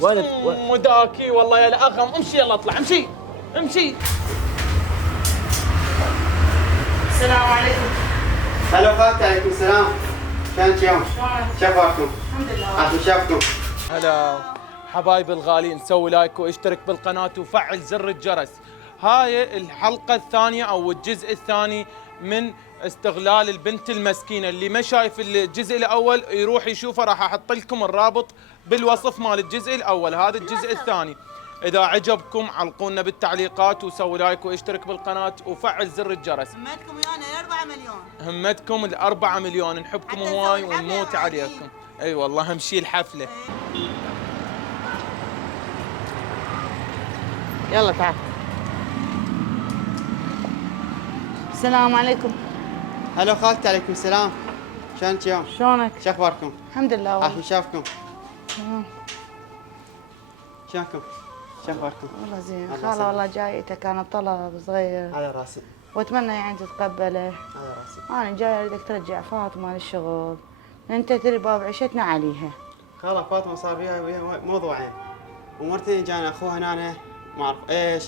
وين مداكي والله يا الاغم. امشي يلا اطلع امشي امشي. السلام عليكم. هلا فاتح. عليكم السلام. كانت يوم شفاكم. الحمد لله. عافية شافكم. هلا حبايبي الغاليين، سوي لايك واشترك بالقناة وفعل زر الجرس. هاي الحلقة الثانية أو الجزء الثاني من استغلال البنت المسكينة. اللي ما شايف الجزء الأول يروح يشوفه، راح أحط لكم الرابط بالوصف مال الجزء الأول. هذا الجزء الثاني. إذا عجبكم علقونا بالتعليقات وسوي لايك واشترك بالقناة وفعل زر الجرس. همتكم ويانا 4 مليون. همتكم 4 مليون، نحبكم حتى هواي نسوي الحفلة ونموت عليكم. اي والله همشي الحفلة. يلا تعال. السلام عليكم. هلا خالتي. عليكم السلام. كانت يوم شلونك؟ شو اخباركم؟ الحمد لله عافية والله. شافكم. شاكم. شو اخباركم؟ والله زين. الله خاله يسلمك. والله جايته كانت طلب صغير على راسي. واتمنى يعني تتقبله. على راسي. انا جاي اريدك ترجع فاطمه للشغل. انت تدري باب عيشتنا عليها. خلاص فاطمة صار وياها موضوعين، ومرتين جانا اخوها هنا ما اعرف ايش.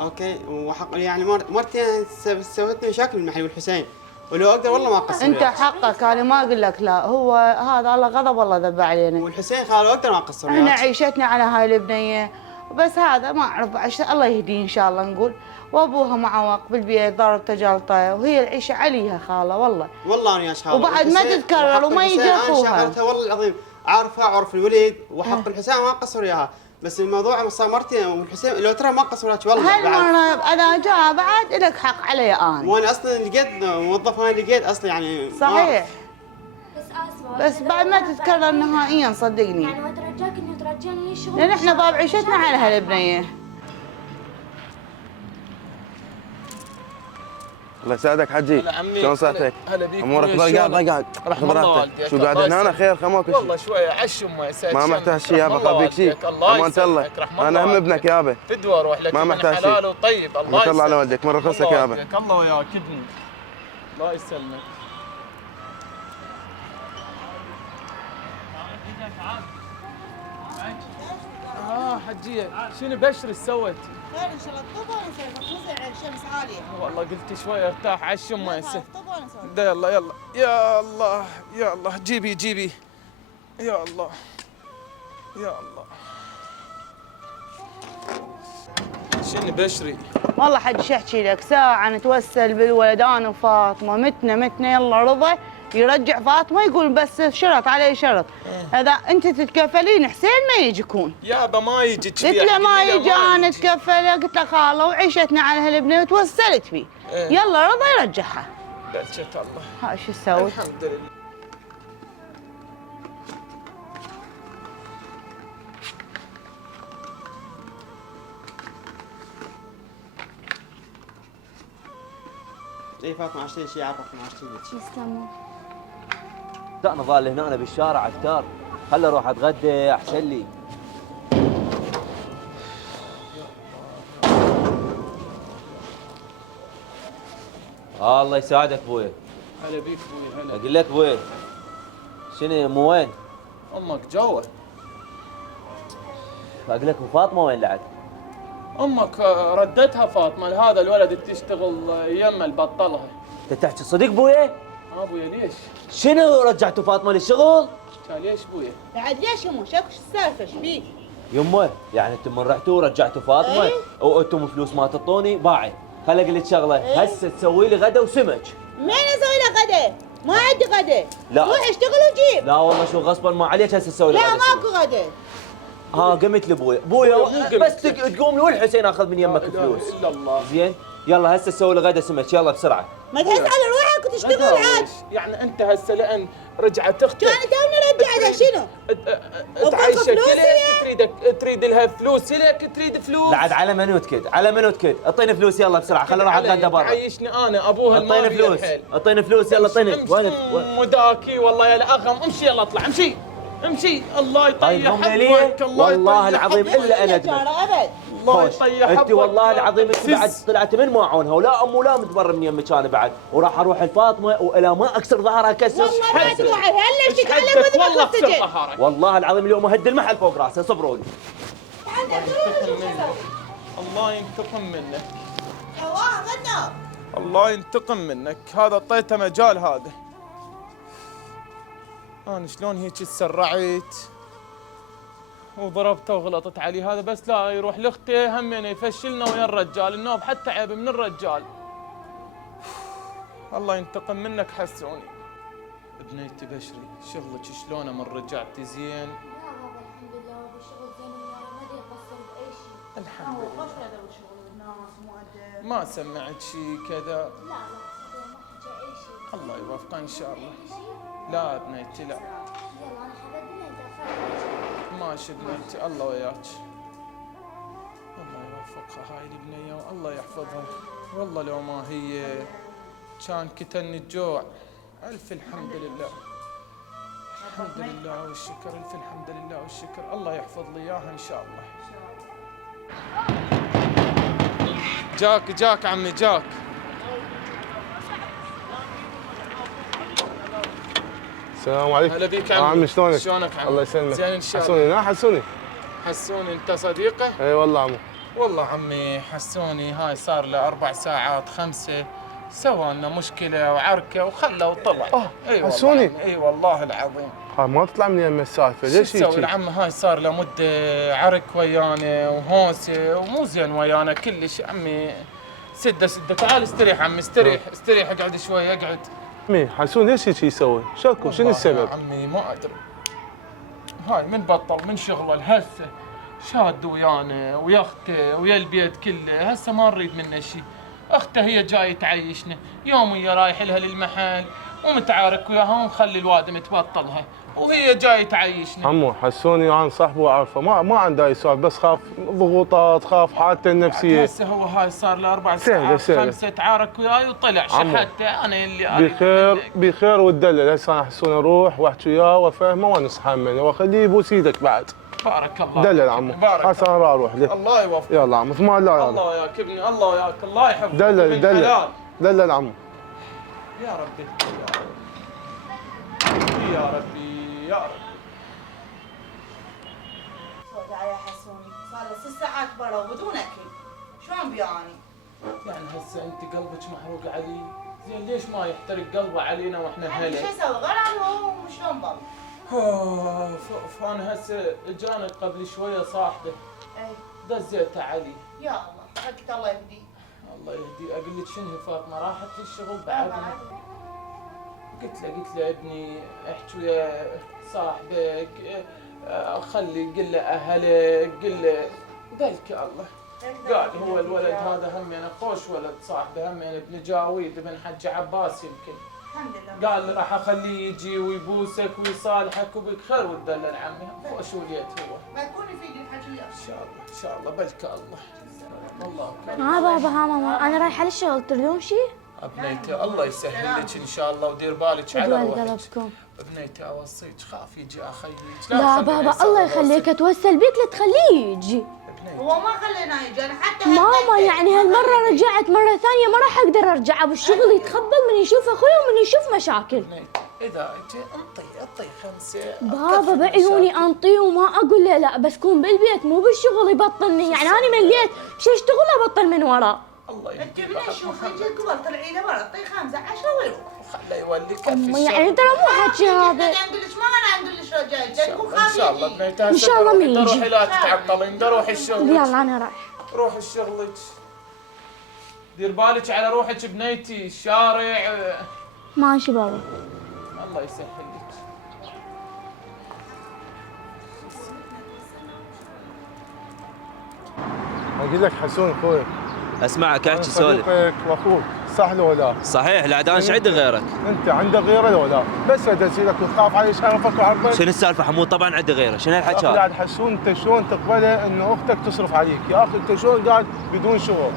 اوكي وحق يعني مرتين سوت لي مشاكل بالمحل والحسين، ولو اقدر والله ما اقصر انت وياه. حقك، انا ما اقول لك لا. هو هذا الله غضب الله ذب علينا. والحسين خال لو اقدر ما اقصر احنا وياك. عيشتنا على هاي البنيه. بس هذا ما اعرف الله يهديه ان شاء الله نقول. وابوها معوق بالبيت ضارب تجلطه وهي العيشه عليها خاله والله. والله انا يا شحال وبعد ما تتكرر وما يجي انا اخوها. شغلتها والله العظيم عارفها عرف الوليد وحق الحسين ما قصر وياها، بس الموضوع صار مرتين والحسين لو ترى ما قصر وياك والله. هالمره اذا جاء بعد لك حق علي انا. وانا اصلا لقيت موظف، انا لقيت اصلا يعني صحيح. بس اسمع بس بعد ما تتكرر نهائيا صدقني. يعني واترجاك انه ترجعني الشغل. لان احنا باب عيشتنا على هالبنيه. الله يسعدك حجي. هلا عمي. شلون صحتك؟ هلا بيك. امورك ويا قاعد شلونك؟ قاعد رحم الله براحتك. والديك. شو قاعد الله هنا يسلمك. خير خماك والله شويه عشم ما يسعدك. ما محتاج شيء يابا، خبيك شيء. الله امانة الله يسلمك. رحم انا هم الله ابنك يابا. فدوى روح لك ما من محتاج شيء. حلال وطيب. الله ما شاء الله على يسلمك. والدك، من رخصك الله يابا. يوفقك. الله وياك ابني. الله يسلمك. حجيه شنو بشر سويت؟ خير ان شاء الله. طب وانا نسوي الشمس عاليه. والله قلت شوي ارتاح عشم ما يسه. طب وانا نسوي. ده يلا يلا يا الله يا الله. جيبي جيبي يا الله يا الله. شنو بشري؟ والله حد شو احكي لك، ساعة نتوسل بالولد انا وفاطمة متنا يلا رضا يرجع فاطمة يقول بس شرط علي شرط. اذا انت تتكفلين حسين ما يجيكون. يابا ما يجيك. قلت له ما يجي انا اتكفل. قلت له خاله وعيشتنا على هالبنية وتوسلت فيه. يلا رضا يرجعها. بلشت الله. ها شو سويت؟ الحمد لله. اي فاطمه عشتي شيء عرفني عشتي شيء. تسلموا. انا ظال هنا بالشارع اكثر. خل اروح اتغدى احسن لي. الله يساعدك ابوي. هلا بيك ابوي. هلا. اقول لك ابوي شنو مو وين؟ امك جوا. اقول لك فاطمه وين لعد؟ امك ردتها فاطمه لهذا الولد اللي تشتغل يمه البطلها. انت تحكي صدق ابوي؟ ابويا ليش؟ شنو رجعتوا فاطمه للشغل؟ قال ليش ابويا؟ بعد ليش يمه؟ شوف شو السالفة ايش بيه؟ يمه يعني انتم من رحتوا ورجعتوا فاطمه إيه. وانتم فلوس ما تعطوني باعي. خل اقول لك شغله، هسه تسوي لي غدا وسمك. مين اسوي له غدا؟ ما عندي غدا. لا. روح اشتغل وجيب. لا والله شو غصبا ما عليك هسه تسوي لي لا غدا ماكو وسمك. غدا. ها قمت لابويا، ابويا بس تقوم لي والحسين اخذ من يمك لا إله فلوس. الا الله. زين يلا هسه سوي لي غدا سمك يلا بسرعه. ما تهز على روحك وتشتغل عاد. يعني انت هسه لان رجعت اختك كان توني رجعتها شنو؟ تعيشك فلوس لك تريد لها فلوس لك تريد فلوس. لا عاد على منو تكد على منو تكد. اعطيني فلوس يلا بسرعه خليني اروح اتغدى برا. تعيشني انا ابوها اعطيني فلوس اعطيني فلوس يلا اعطيني. وين مداكي والله يا الاغم. امشي يلا اطلع امشي امشي. الله طيب يطيح هم حظك. ليه؟ الله والله يطيح العظيم حظك. الا انا ابد. الله يطيح انت حظك والله يا العظيم انت بعد سس. طلعت من معونها ولا ام ولا متبر من يمك انا بعد، وراح اروح لفاطمه والى ما اكسر ظهرها كسر. والله ما تروحي هلا إيش اشتكي على حدك؟ وذنك والله اكسر بالسجن. ظهرك. والله العظيم اليوم اهد المحل فوق راسه، صبروا لي. الله ينتقم منك. هواه غنى. الله ينتقم منك. هذا اعطيته مجال هذا. انا شلون هيك تسرعت وضربته وغلطت عليه. هذا بس لا يروح لاخته همين يفشلنا ويا الرجال. النوب حتى عيب من الرجال. الله ينتقم منك حسوني. بنيتي بشري شغلك شلونه من رجعتي زين؟ لا بابا الحمد لله وبالشغل زين وياي ما دي يقصر بأي شيء. الحمد لله. ما سمعت شيء كذا. لا لا بابا ما حكى أي شيء. الله يوفقه ان شاء الله. في شيء؟ لا بنيتي لا. يلا أنا حبيت بنيتي أفرح. ماشي بنيتي الله وياك. الله يوفقها هاي البنية والله يحفظها. والله لو ما هي كان كتني الجوع. ألف الحمد لله. الحمد لله والشكر. ألف الحمد لله والشكر. الله يحفظ لي إياها إن شاء الله. جاك عمي جاك. السلام عليكم. هلا بيك عمي. عمي شلونك؟ شلونك عمي؟ الله يسلمك. زين إن شاء الله. حسوني لا حسوني. حسوني أنت صديقه؟ اي والله عمو. والله عمي حسوني هاي صار له 4 ساعات 5 سوى لنا مشكلة وعركة وخلى وطلع. اي والله حسوني؟ عمي، اي والله العظيم. ما تطلع من يم السالفه ليش شو تسوي هيك؟ العم هاي صار له مدة عرك ويانا وهوسة ومو زين ويانا كلش عمي. سدة تعال استريح عمي استريح اقعد شوي اقعد. عمي حسون ليش هيك يسوي؟ شكو شنو والله السبب؟ يا عمي ما ادري. هاي من بطل من شغله الهسه شاد ويانا ويا اخته ويا البيت كله. هسه ما نريد منه شيء. اخته هي جاي تعيشنا يوم ويا رايح لها للمحل ومتعارك وياها ومخلي الواد متبطلها وهي جاي تعيشنا. عمو حسوني انا صاحبه واعرفه ما عنده اي سؤال بس خاف ضغوطات خاف حالته النفسيه. هسه هو هاي صار له 4 سهلة ساعات سهلة. 5 تعارك وياي وطلع عمو. شحته انا اللي أريد بخير منك. بخير وتدلل. هسه انا حسوني اروح واحكي وياه وافهمه ونصحى منه واخليه يبوس ايدك بعد. بارك الله دلل فيك. عمو. بارك هسه انا راح اروح له. الله يوفقك. يلا عمو ثم الله يلا. الله وياك ابني الله وياك الله يحفظك. دلل ابن دلل حلال. دلل عمو. يا ربي يا ربي يا ربي. صدق يا حسوني صار له 6 ساعات برا وبدون اكل. شلون بيعاني؟ يعني هسه انت قلبك محروق علي. زين ليش ما يحترق قلبه علينا واحنا شو هلا؟ اسوي غير عنه وشلون ضل؟ فانا هسه اجاني قبل شويه صاحبه اي دزيته علي. يا الله حقك الله يهديه. الله يهديه. اقول لك شنو فاطمه راحت للشغل بعدنا. قلت له يا ابني احكي ويا صاحبك خلي قل له اهلك قل له ذلك الله. قال هو الولد هذا همين خوش ولد صاحبه همين ابن جاويد ابن حج عباس يمكن. الحمد لله. قال لي راح اخليه يجي ويبوسك ويصالحك وبك خير وتدلل عمي. خوش وليت هو. ما يكون يفيد الحكي وياك. ان شاء الله ان شاء الله بلك الله. الله ها بابا ها ماما أنا رايحة للشغل تريدون شيء؟ ابنيتي الله يسهل لك ان شاء الله ودير بالك على ادوال روحك. قلبكم. ابنيتي اوصيك خاف يجي اخيك. لا تخليني بابا أسوي الله راسك. يخليك اتوسل بيك لا تخليه يجي. ابنيتي هو ما خلينا يجي انا حتى ماما يعني هالمرة رجعت مرة ثانية ما راح اقدر ارجع. ابو الشغل يتخبل من يشوف اخوي ومن يشوف مشاكل. ابنيتي اذا اجي انطي 5. بابا بعيوني انطيه وما اقول له لا بس كون بالبيت مو بالشغل يبطلني. يعني انا مليت شي اشتغل ابطل من وراه. الله انت يهديك من يشوف يجي الكبر طلعي له برا طي 5 10 ويروح. خله يوليك في امي الشغل. يعني ترى مو حكي هذا. نقول لك ما انا نقول لك شو جاي يكون ان خاف شاء الله يجي. ابنيتي إن شاء الله ما يجي. روحي لا تتعطلين روحي الشغل. يلا انا رايح. روحي شغلك. دير بالك على روحك بنيتي الشارع. ماشي بابا. الله يسهل لك. اقول لك حسون اخوي اسمعك أنا احكي سولف. صديقك واخوك صح لو لا؟ صحيح العدان ايش عندي غيرك؟ انت عندك غيره لو لا؟ بس ادزيلك وتخاف علي شرفك وعرضك. شنو السالفه حمود؟ طبعا عندي غيره. شنو هالحكي هذا؟ قاعد حسون انت شلون تقبله انه اختك تصرف عليك؟ يا اخي انت شلون قاعد بدون شغل؟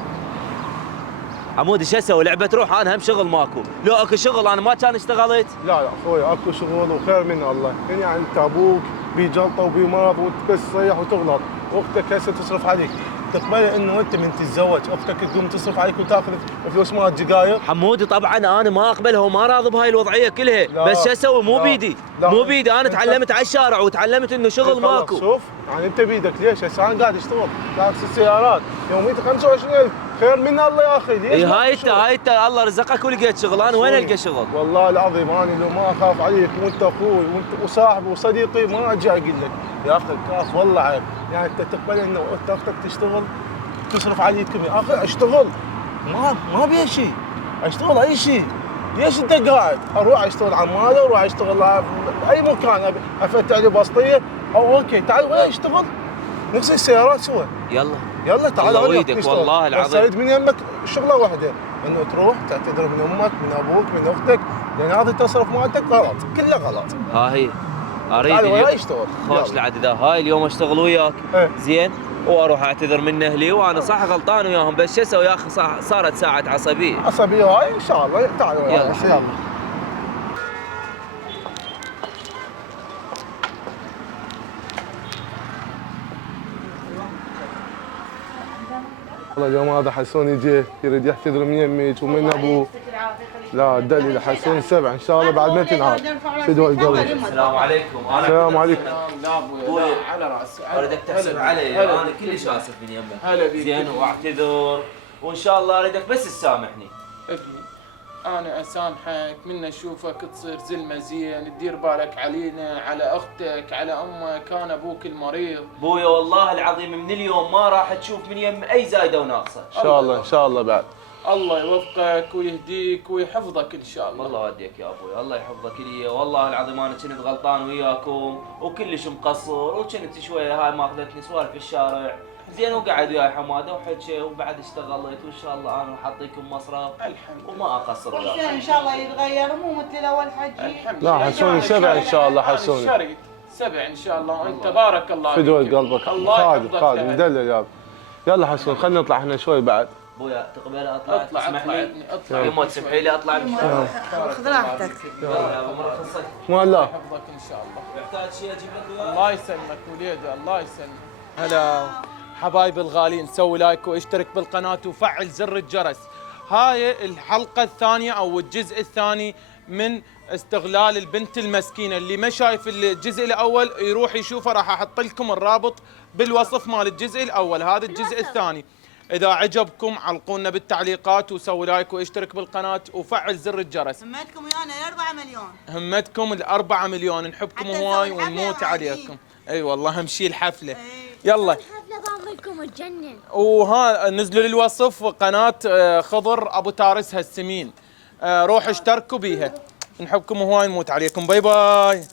عمودي شو اسوي؟ لعبه روح انا هم شغل ماكو. لو اكو شغل انا ما كان اشتغلت. لا اخوي اكو شغل وخير من الله. يعني انت ابوك بجلطه وبمرض وانت بس تصيح وتغلط واختك هسه تصرف عليك. تقبلي انه انت من تتزوج اختك تقوم تصرف عليك وتاخذ فلوس مال دقايق؟ حمودي طبعا انا ما اقبلها وما راضي بهاي الوضعيه كلها، لا، بس شو اسوي؟ مو لا، بيدي، لا. مو بيدي، انا أنت- تعلمت على الشارع وتعلمت انه شغل ماكو. شوف يعني انت بيدك ليش؟ هسه انا قاعد اشتغل تاكسي السيارات يوميتي 25,000 خير من الله يا اخي ليش؟ اي ما هاي تشتغل؟ انت الله رزقك ولقيت شغل، انا وين القى شغل؟ والله العظيم انا لو ما اخاف عليك وانت اخوي وانت وصاحبي وصديقي ما اجي اقول لك يا اخي الكاف والله عيب، يعني انت تقبل انه انت اختك تشتغل تصرف عليكم يا اخي اشتغل ما ابي شيء اشتغل اي شيء، ليش انت قاعد؟ اروح اشتغل عماله اروح اشتغل باي مكان افتح لي بسطيه او اوكي تعال وين اشتغل؟ نغسل السيارات سوا يلا تعال الله وياك ويدك نشتغل. والله بس العظيم. اريد من يمك شغله واحده انه تروح تعتذر من امك من ابوك من اختك لان هذا التصرف مالتك غلط كله غلط. ها هي اريد تعال وياي اليوم اشتغل خوش يلا. لعد اذا هاي اليوم اشتغل وياك إيه. زين واروح اعتذر من اهلي وانا صح غلطان وياهم، بس شو اسوي يا اخي صارت ساعه عصبيه. عصبيه هاي ان شاء الله تعال وياي يلا يلا. والله اليوم هذا حسون يجي يريد يعتذر من يمك ومن ابوه. لا الدليل حسون 7 ان شاء الله بعد ما تنعاد فدوى القلب. السلام عليكم. السلام عليكم. لا ابوي لا على راسي. اريدك تحسب علي، انا كلش اسف من يمك. هلا بيك. زين واعتذر وان شاء الله اريدك بس تسامحني. ابني انا اسامحك من اشوفك تصير زلمه زين تدير بالك علينا على اختك على امك كان ابوك المريض. بويا والله العظيم من اليوم ما راح تشوف من يم اي زايده وناقصه. ان شاء الله ان شاء الله بعد. الله يوفقك ويهديك ويحفظك ان شاء الله. الله يهديك يا ابوي، الله يحفظك لي، والله العظيم انا كنت غلطان وياكم وكلش مقصر وكنت شويه هاي ماخذتني سوالف في الشارع، زين وقعد وياي حماده وحكي وبعد اشتغلت وان شاء الله انا راح اعطيكم مصرف الحمد لله وما اقصر وياكم. ان شاء الله يتغير مو مثل الاول حجي. الحمد لا لله. حسوني 7 ان شاء الله حسوني. شريت 7 ان شاء الله وانت بارك الله فيك. فدوى قلبك الله خالد يحفظك خالد لها. مدلل يا يلا حسون خلينا نطلع احنا شوي بعد. بويا تقبل اطلع اطلع تسمح اطلع لي؟ ابني اطلع. يما تسمحي لي اطلع بالشارع؟ خذ راحتك. يلا يا ابو مرخصك. ما لا يحفظك ان شاء الله. يحتاج شيء اجيب لك وياه؟ الله يسلمك وليده الله يسلمك. هلا حبايبي الغاليين، سوي لايك واشترك بالقناه وفعل زر الجرس. هاي الحلقه الثانيه او الجزء الثاني من استغلال البنت المسكينه، اللي ما شايف الجزء الاول يروح يشوفه، راح احط لكم الرابط بالوصف مال الجزء الاول. هذا الجزء الثاني اذا عجبكم علقونا بالتعليقات وسوي لايك واشترك بالقناه وفعل زر الجرس. همتكم ويانا 4 مليون. همتكم ال4 مليون، نحبكم حتى هواي نسوي الحفلة ونموت يا عليكم. اي والله همشي الحفله. إي. يلا الحفله ضامنكم تجنن. وها نزلوا للوصف قناه خضر ابو تارسها السمين، روحوا اشتركوا بيها. نحبكم هواي نموت عليكم. باي باي.